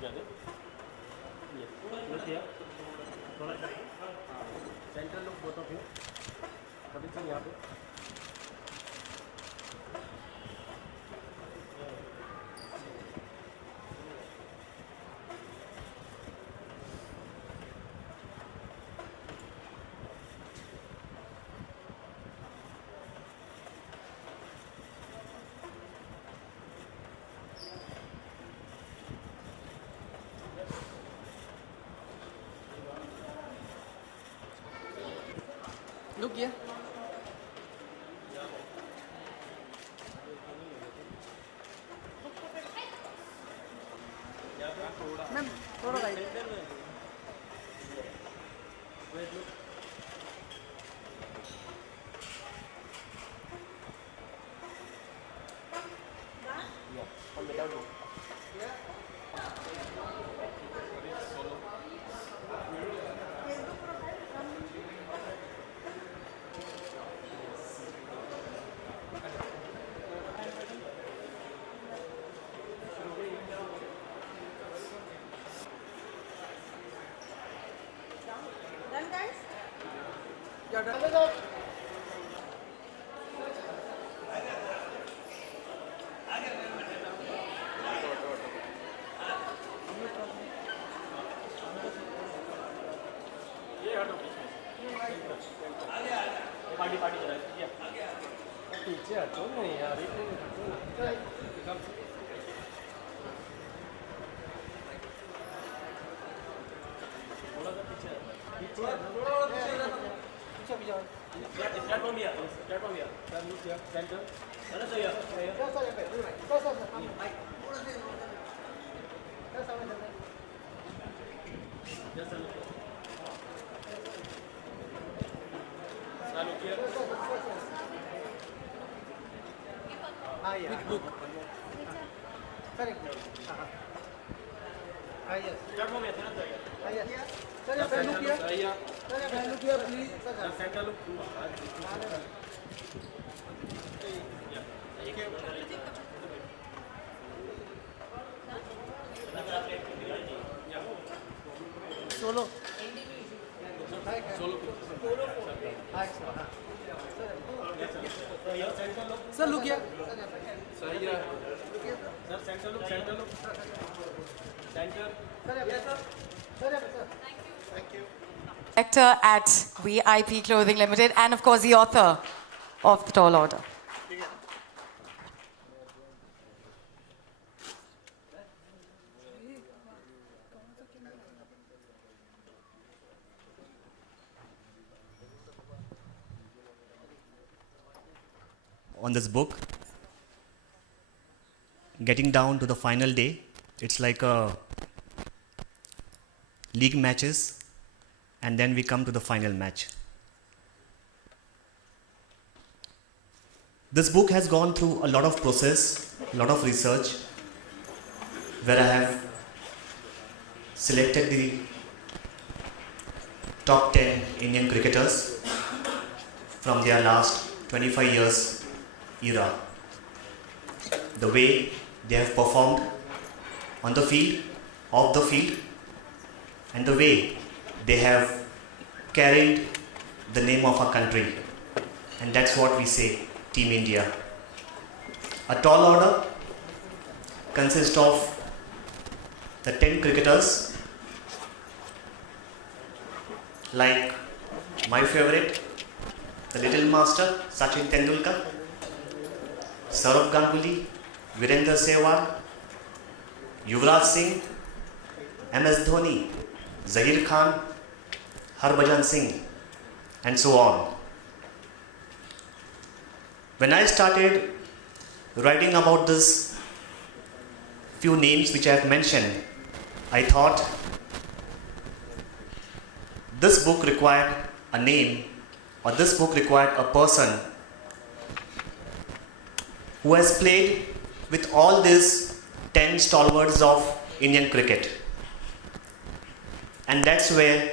together. Yes. Look here. Center look, both of you. Kapil sir, यहाँ पे. Look here. Ma'am थोड़ा right. Yeah, done. Party पीछे हटो नहीं यार. थोड़ा सा पीछे भी जाओ. Platform here. Platform here. Sir, look here. Center. Sanath here. Just look. Sir, look here. Yeah. Look. Correct. Yes. Platform here. Sanath here. Yes. Sir, look here. Sir, here. Sir, look here, please. Sir, center look. Solo. Solo. Sir, look here. Sir, here. Sir, center look. Center look. Center. Thank you. Director at VIP Clothing Limited, and of course the author of The Tall Order. On this book, getting down to the final day, it's like a league matches, and then we come to the final match. This book has gone through a lot of process, a lot of research, where I have selected the top 10 Indian cricketers from their last 25 years era. The way they have performed on the field, off the field, and the way they have carried the name of our country. And that's what we say, Team India. A tall order consists of the 10 cricketers, like my favorite, the little master, Sachin Tendulkar, Saurav Ganguly, Virendra Sehwag, Yuvraj Singh, MS Dhoni, Zahir Khan, Harbhajan Singh, and so on. When I started writing about this few names which I have mentioned, I thought this book required a name, or this book required a person who has played with all these 10 stalwarts of Indian cricket. And that's where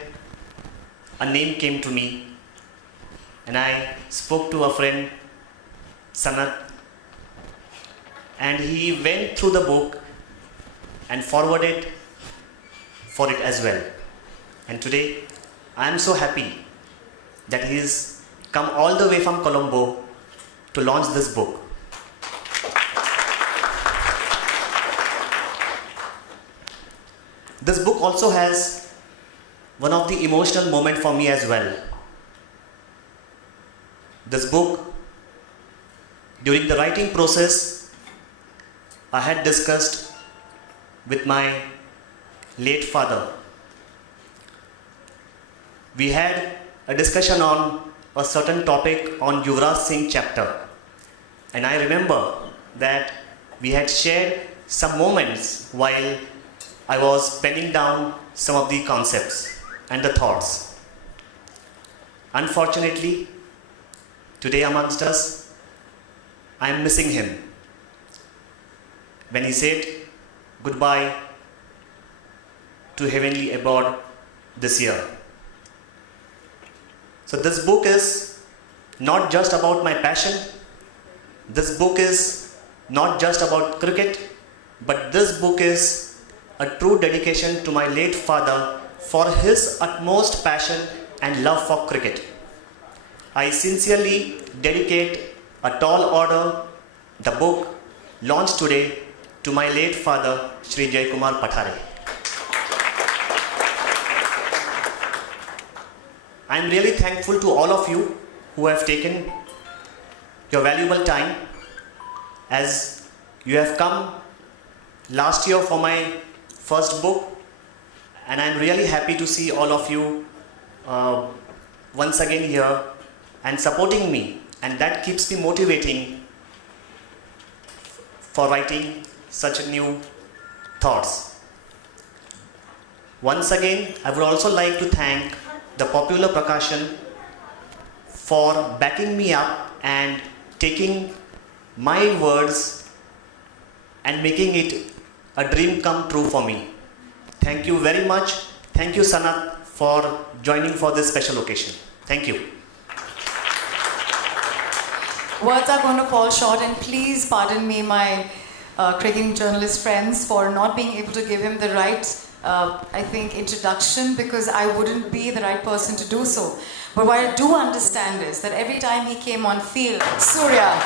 a name came to me, and I spoke to a friend, Sanath, and he went through the book and forwarded for it as well. And today, I am so happy that he has come all the way from Colombo to launch this book. This book also has one of the emotional moments for me as well. This book, during the writing process, I had discussed with my late father. We had a discussion on a certain topic on Yuvraj Singh chapter. And I remember that we had shared some moments while I was penning down some of the concepts and the thoughts. Unfortunately, today amongst us, I am missing him. When he said goodbye to heavenly abode this year. So this book is not just about my passion. This book is not just about cricket, but this book is a true dedication to my late father for his utmost passion and love for cricket. I sincerely dedicate a tall order, the book launched today, to my late father, Shri Jayakumar Pathare. I am really thankful to all of you who have taken your valuable time, as you have come last year for my first book, and I am really happy to see all of you once again here and supporting me, and that keeps me motivating for writing such new thoughts. Once again, I would also like to thank the Popular Prakashan for backing me up and taking my words and making it a dream come true for me. Thank you very much. Thank you, Sanath, for joining for this special occasion. Thank you. Words are going to fall short, and please pardon me, my cricketing journalist friends, for not being able to give him the right I think introduction, because I wouldn't be the right person to do so. But what I do understand is that every time he came on field, Surya,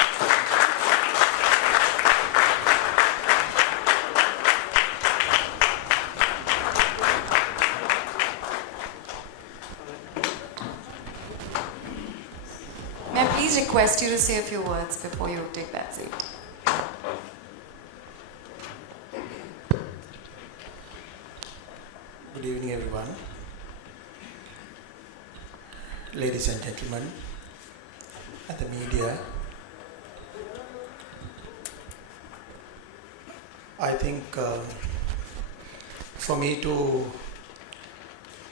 may I please request you to say a few words before you take that seat? Good evening, everyone. Ladies and gentlemen, and the media. I think for me to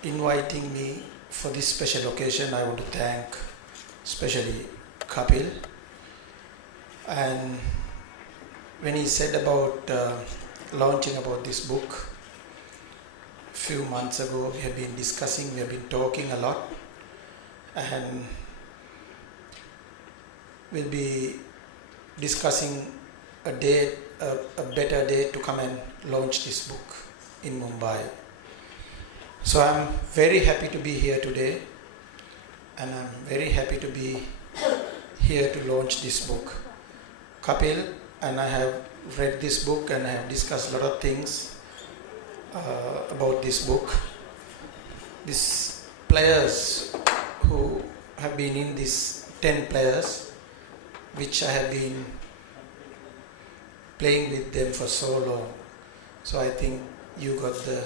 inviting me for this special occasion, I want to thank especially Kapil. And when he said about launching about this book, few months ago, we have been discussing, we have been talking a lot, and we'll be discussing a date, a better date to come and launch this book in Mumbai. So I'm very happy to be here today, and I'm very happy to be here to launch this book. Kapil and I have read this book, and I have discussed a lot of things about this book. These players who have been in this 10 players, which I have been playing with them for so long. So I think you got the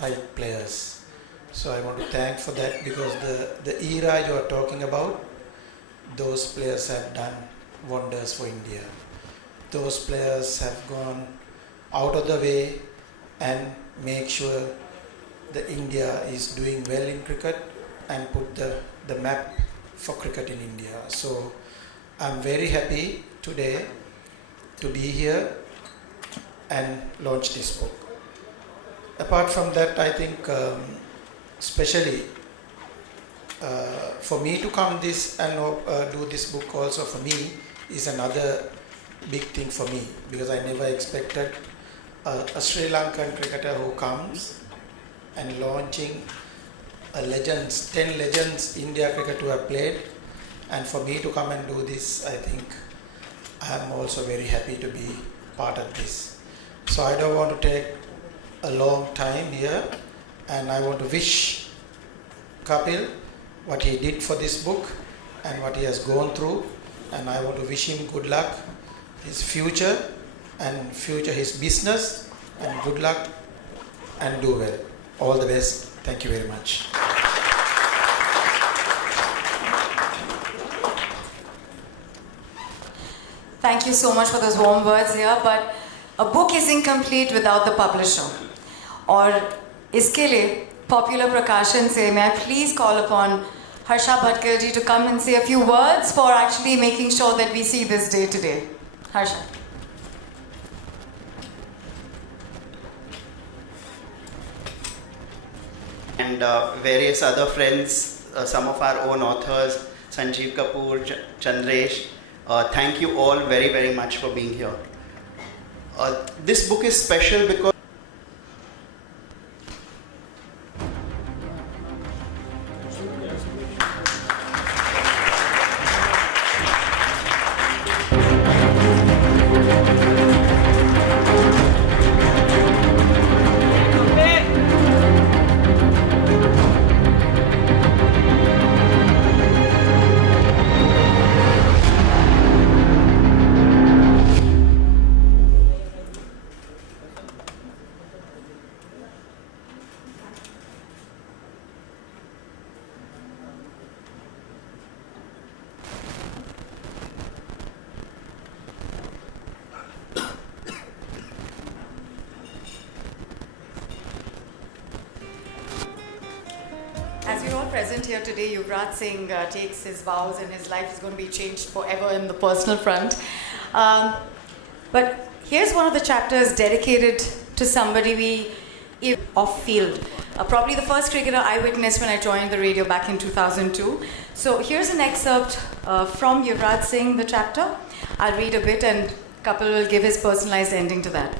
right players. So I want to thank for that, because the era you are talking about, those players have done wonders for India. Those players have gone out of the way and make sure that India is doing well in cricket and put the map for cricket in India. So I'm very happy today to be here and launch this book. Apart from that, I think especially for me to come this and do this book also for me is another big thing for me, because I never expected a Sri Lankan cricketer who comes and launching a legends, 10 legends India cricket to have played. And for me to come and do this, I think I am also very happy to be part of this. So I don't want to take a long time here, and I want to wish Kapil what he did for this book and what he has gone through, and I want to wish him good luck, his future his business, and good luck and do well. All the best. Thank you very much. Thank you so much for those warm words here, but a book is incomplete without the publisher. और इसके लिए Popular Prakashan से may I please call upon Harsha Bhatkar ji to come and say a few words for actually making sure that we see this day today. Harsha. And various other friends, some of our own authors, Sanjeev Kapoor, Chandresh. Thank you all very, very much for being here. This book is special because As you're all present here today, Yuvraj Singh takes his vows and his life is going to be changed forever in the personal front. But here's one of the chapters dedicated to somebody off field. Probably the first cricketer I witnessed when I joined the radio back in 2002. So here's an excerpt from Yuvraj Singh, the chapter. I'll read a bit and Kapil will give his personalized ending to that.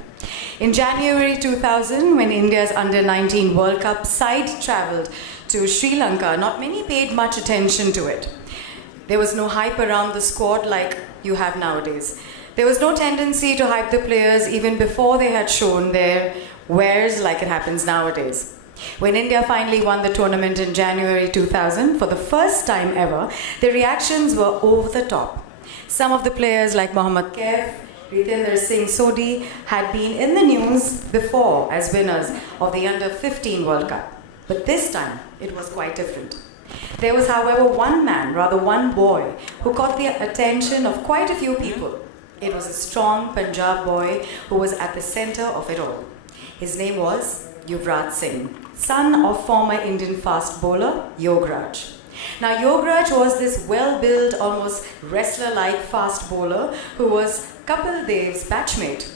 In January 2000, when India's Under-19 World Cup side travelled to Sri Lanka, not many paid much attention to it. There was no hype around the squad like you have nowadays. There was no tendency to hype the players even before they had shown their wares like it happens nowadays. When India finally won the tournament in January 2000, for the first time ever, the reactions were over the top. Some of the players like Mohammad Kaif, Ritendra Singh Sodhi had been in the news before as winners of the Under-15 World Cup. But this time, it was quite different. There was, however, one boy, who caught the attention of quite a few people. It was a strong Punjab boy who was at the center of it all. His name was Yuvraj Singh, son of former Indian fast bowler Yograj. Now, Yograj was this well-built, almost wrestler-like fast bowler who was Kapil Dev's batchmate.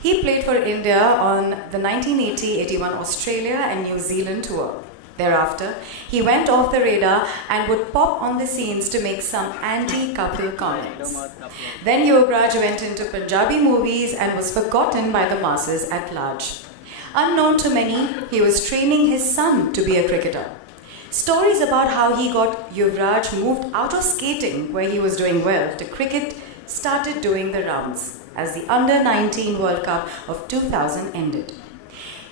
He played for India on the 1980-81 Australia and New Zealand tour. Thereafter, he went off the radar and would pop on the scenes to make some anti-Kapil comments. Then Yograj went into Punjabi movies and was forgotten by the masses at large. Unknown to many, he was training his son to be a cricketer. Stories about how he got Yuvraj moved out of skating, where he was doing well, to cricket started doing the rounds as the Under-19 World Cup of 2000 ended.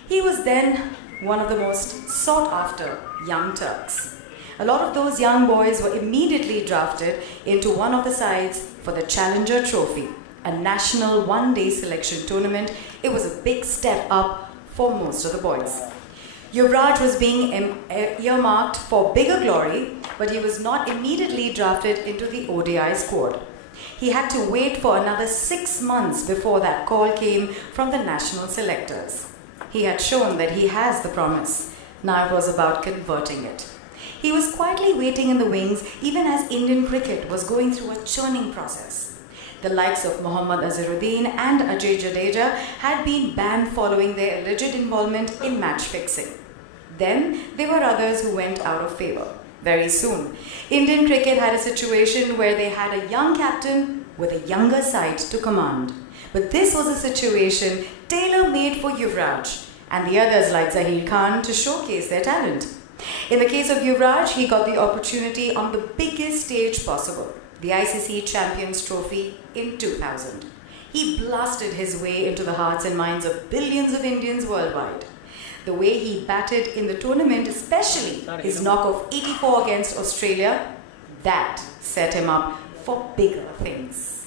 He was then one of the most sought-after young Turks. A lot of those young boys were immediately drafted into one of the sides for the Challenger Trophy, a national one-day selection tournament. It was a big step up for most of the boys. Yuvraj was being earmarked for bigger glory, but he was not immediately drafted into the ODI squad. He had to wait for another 6 months before that call came from the national selectors. He had shown that he has the promise. Now it was about converting it. He was quietly waiting in the wings even as Indian cricket was going through a churning process. The likes of Mohammad Azharuddin and Ajay Jadeja had been banned following their alleged involvement in match fixing. Then there were others who went out of favour. Very soon, Indian cricket had a situation where they had a young captain with a younger side to command. But this was a situation tailor-made for Yuvraj. and the others like Zahir Khan to showcase their talent. In the case of Yuvraj, he got the opportunity on the biggest stage possible, the ICC Champions Trophy in 2000. He blasted his way into the hearts and minds of billions of Indians worldwide. The way he batted in the tournament, especially his knock of 84 against Australia, that set him up for bigger things.